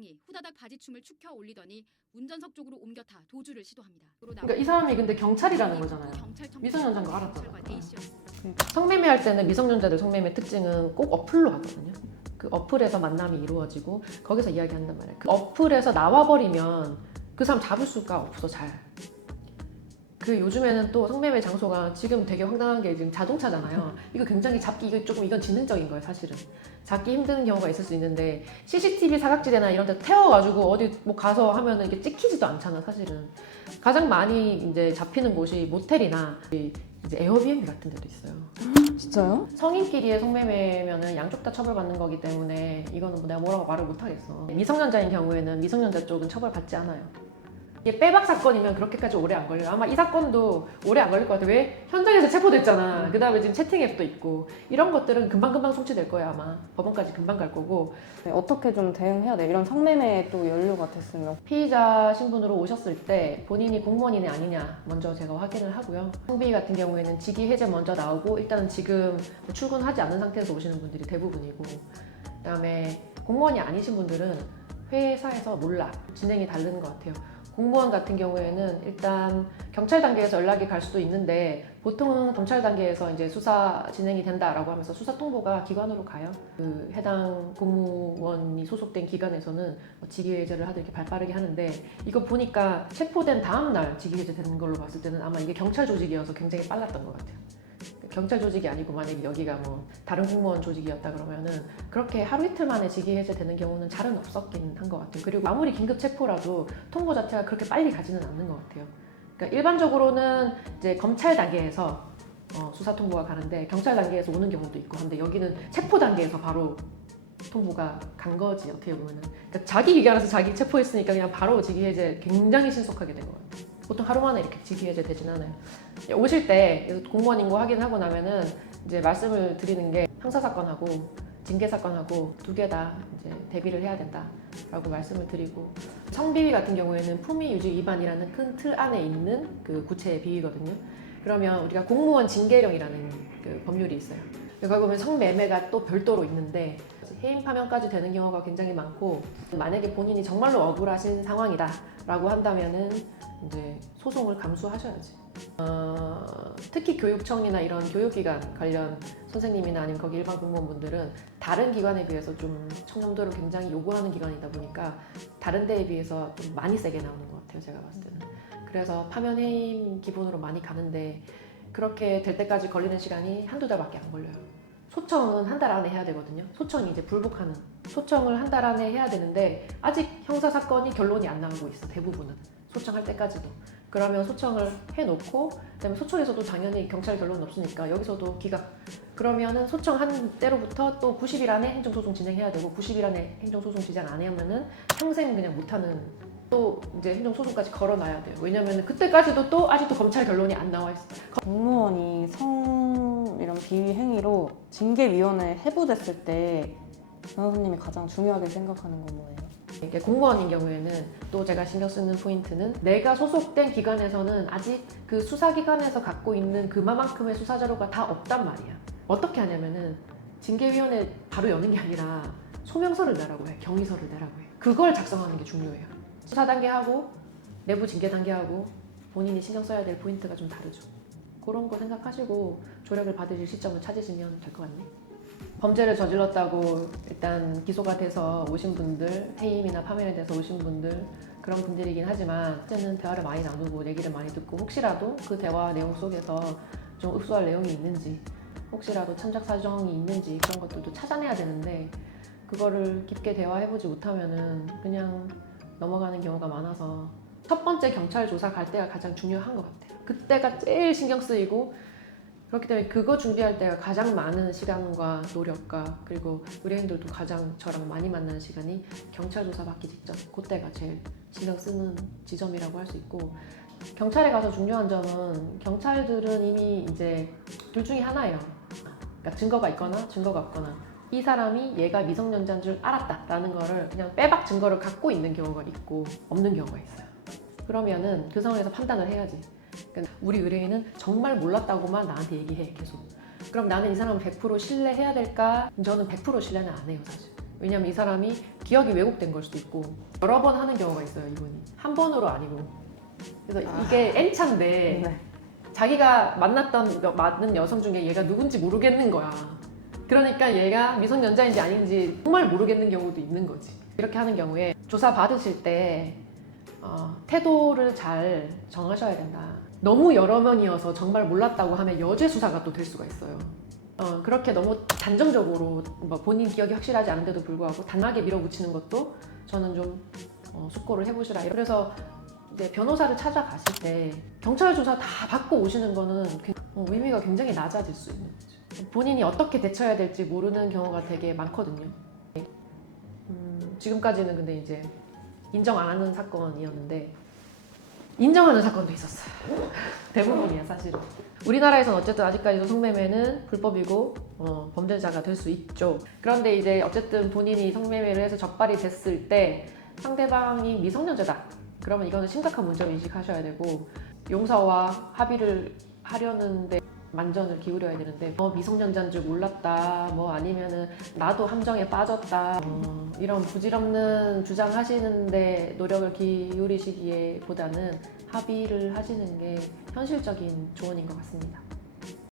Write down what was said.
여성이 후다닥 바지춤을 추켜 올리더니 운전석 쪽으로 옮겨타 도주를 시도합니다. 그러니까 이 사람이 근데 경찰이라는 거잖아요. 미성년자인 거 알았잖아. 성매매할 때는 미성년자들 성매매 특징은 꼭 어플로 하거든요. 그 어플에서 만남이 이루어지고 거기서 이야기한단 말이에요. 그 어플에서 나와버리면 그 사람 잡을 수가 없어 잘. 그 요즘에는 또 성매매 장소가 지금 되게 황당한 게 지금 자동차잖아요. 이거 굉장히 잡기 이건 지능적인 거예요 사실은. 잡기 힘든 경우가 있을 수 있는데 CCTV 사각지대나 이런 데 태워가지고 어디 뭐 가서 하면은 이게 찍히지도 않잖아 사실은. 가장 많이 이제 잡히는 곳이 모텔이나 이제 에어비앤비 같은 데도 있어요. 진짜요? 성인끼리의 성매매면은 양쪽 다 처벌받는 거기 때문에 이거는 뭐 내가 뭐라고 말을 못 하겠어. 미성년자인 경우에는 미성년자 쪽은 처벌받지 않아요. 이게 빼박 사건이면 그렇게까지 오래 안 걸려요. 아마 이 사건도 오래 안 걸릴 것 같아요. 왜? 현장에서 체포됐잖아. 그 다음에 지금 채팅 앱도 있고 이런 것들은 금방금방 송치될 거예요 아마. 법원까지 금방 갈 거고. 네, 어떻게 좀 대응해야 돼? 이런 성매매에 또 연루가 됐으면. 피의자 신분으로 오셨을 때 본인이 공무원이냐 아니냐 먼저 제가 확인을 하고요. 성비 같은 경우에는 직위 해제 먼저 나오고 일단은 지금 출근하지 않는 상태에서 오시는 분들이 대부분이고, 그 다음에 공무원이 아니신 분들은 회사에서 몰라. 진행이 다른 것 같아요. 공무원 같은 경우에는 일단 경찰 단계에서 연락이 갈 수도 있는데 보통은 경찰 단계에서 이제 수사 진행이 된다라고 하면서 수사 통보가 기관으로 가요. 그 해당 공무원이 소속된 기관에서는 직위해제를 하든 이렇게 발빠르게 하는데, 이거 보니까 체포된 다음 날 직위해제 되는 걸로 봤을 때는 아마 이게 경찰 조직이어서 굉장히 빨랐던 것 같아요. 경찰 조직이 아니고 만약에 여기가 뭐 다른 공무원 조직이었다 그러면은 그렇게 하루 이틀 만에 직위 해제되는 경우는 잘은 없었긴 한 것 같아요. 그리고 아무리 긴급 체포라도 통보 자체가 그렇게 빨리 가지는 않는 것 같아요. 그러니까 일반적으로는 이제 검찰 단계에서 수사 통보가 가는데 경찰 단계에서 오는 경우도 있고 한데 여기는 체포 단계에서 바로 통보가 간 거지 어떻게 보면은. 그러니까 자기 기관에서 자기 체포했으니까 그냥 바로 직위 해제 굉장히 신속하게 된 것 같아요. 보통 하루 만에 이렇게 직위 해제 되진 않아요. 오실 때 공무원인 거 확인하고 나면은 이제 말씀을 드리는 게 형사사건하고 징계사건하고 두 개 다 이제 대비를 해야 된다라고 말씀을 드리고, 성비위 같은 경우에는 품위유지 위반이라는 큰 틀 안에 있는 그 구체의 비위거든요. 그러면 우리가 공무원 징계령이라는 그 법률이 있어요. 여기 보면 성매매가 또 별도로 있는데 해임 파면까지 되는 경우가 굉장히 많고, 만약에 본인이 정말로 억울하신 상황이다 라고 한다면은 이제 소송을 감수하셔야지. 특히 교육청이나 이런 교육기관 관련 선생님이나 아니면 거기 일반 공무원분들은 다른 기관에 비해서 좀 청렴도를 굉장히 요구하는 기관이다 보니까 다른 데에 비해서 좀 많이 세게 나오는 것 같아요 제가 봤을 때는. 그래서 파면 해임 기본으로 많이 가는데 그렇게 될 때까지 걸리는 시간이 한두 달밖에 안 걸려요. 소청은 한 달 안에 해야 되거든요. 소청이 이제 불복하는 소청을 한 달 안에 해야 되는데 아직 형사사건이 결론이 안 나오고 있어 대부분은. 소청할 때까지도. 그러면 소청을 해놓고 그다음에 소청에서도 당연히 경찰 결론은 없으니까 여기서도 기각. 그러면은 소청한 때로부터 또 90일 안에 행정소송 진행해야 되고 90일 안에 행정소송 진행 안 하면은 평생 그냥 못하는, 또 이제 행정소송까지 걸어놔야 돼요. 왜냐면은 그때까지도 또 아직도 검찰 결론이 안 나와 있어. 공무원이 성 이런 비위 행위로 징계위원회에 해부됐을 때 변호사님이 가장 중요하게 생각하는 건 뭐예요? 이게 공무원인 경우에는 또 제가 신경 쓰는 포인트는 내가 소속된 기관에서는 아직 그 수사기관에서 갖고 있는 그만큼의 수사 자료가 다 없단 말이야. 어떻게 하냐면은 징계위원회 바로 여는 게 아니라 소명서를 내라고 해. 경위서를 내라고 해. 그걸 작성하는 게 중요해요. 수사 단계하고 내부 징계 단계하고 본인이 신경 써야 될 포인트가 좀 다르죠. 그런 거 생각하시고 조력을 받으실 시점을 찾으시면 될 것 같네. 범죄를 저질렀다고 일단 기소가 돼서 오신 분들, 해임이나 파면에 대해서 오신 분들, 그런 분들이긴 하지만 이제는 대화를 많이 나누고 얘기를 많이 듣고 혹시라도 그 대화 내용 속에서 좀 흡수할 내용이 있는지, 혹시라도 참작 사정이 있는지 그런 것들도 찾아내야 되는데 그거를 깊게 대화해보지 못하면은 그냥 넘어가는 경우가 많아서 첫 번째 경찰 조사 갈 때가 가장 중요한 것 같아요. 그때가 제일 신경 쓰이고, 그렇기 때문에 그거 준비할 때가 가장 많은 시간과 노력과, 그리고 의뢰인들도 가장 저랑 많이 만나는 시간이 경찰 조사 받기 직전, 그때가 제일 신경 쓰는 지점이라고 할 수 있고, 경찰에 가서 중요한 점은 경찰들은 이미 이제 둘 중에 하나예요. 그러니까 증거가 있거나 증거가 없거나, 이 사람이 얘가 미성년자인 줄 알았다라는 거를 그냥 빼박 증거를 갖고 있는 경우가 있고 없는 경우가 있어요. 그러면은 그 상황에서 판단을 해야지. 그러니까 우리 의뢰인은 정말 몰랐다고만 나한테 얘기해 계속. 그럼 나는 이 사람을 100% 신뢰해야 될까? 저는 100% 신뢰는 안 해요 사실. 왜냐면 이 사람이 기억이 왜곡된 걸 수도 있고 여러 번 하는 경우가 있어요, 이분이. 한 번으로 아니고. 그래서 이게 N차인데 네. 자기가 맞는 여성 중에 얘가 누군지 모르겠는 거야. 그러니까 얘가 미성년자인지 아닌지 정말 모르겠는 경우도 있는 거지. 이렇게 하는 경우에 조사 받으실 때 태도를 잘 정하셔야 된다. 너무 여러 명이어서 정말 몰랐다고 하면 여죄 수사가 또 될 수가 있어요. 그렇게 너무 단정적으로 뭐 본인 기억이 확실하지 않은데도 불구하고 단하게 밀어붙이는 것도 저는 좀 숙고를 해보시라. 그래서 이제 변호사를 찾아가실 때 경찰 조사 다 받고 오시는 거는 의미가 굉장히 낮아질 수 있는 거죠. 본인이 어떻게 대처해야 될지 모르는 경우가 되게 많거든요. 지금까지는 근데 이제 인정 안 하는 사건이었는데 인정하는 사건도 있었어요. 대부분이야 사실은. 우리나라에선 어쨌든 아직까지도 성매매는 불법이고 범죄자가 될 수 있죠. 그런데 이제 어쨌든 본인이 성매매를 해서 적발이 됐을 때 상대방이 미성년자다. 그러면 이거는 심각한 문제로 인식하셔야 되고 용서와 합의를 하려는데 만전을 기울여야 되는데 미성년자인 줄 몰랐다 뭐 아니면은 나도 함정에 빠졌다 이런 부질없는 주장하시는데 노력을 기울이시기에 보다는 합의를 하시는 게 현실적인 조언인 것 같습니다.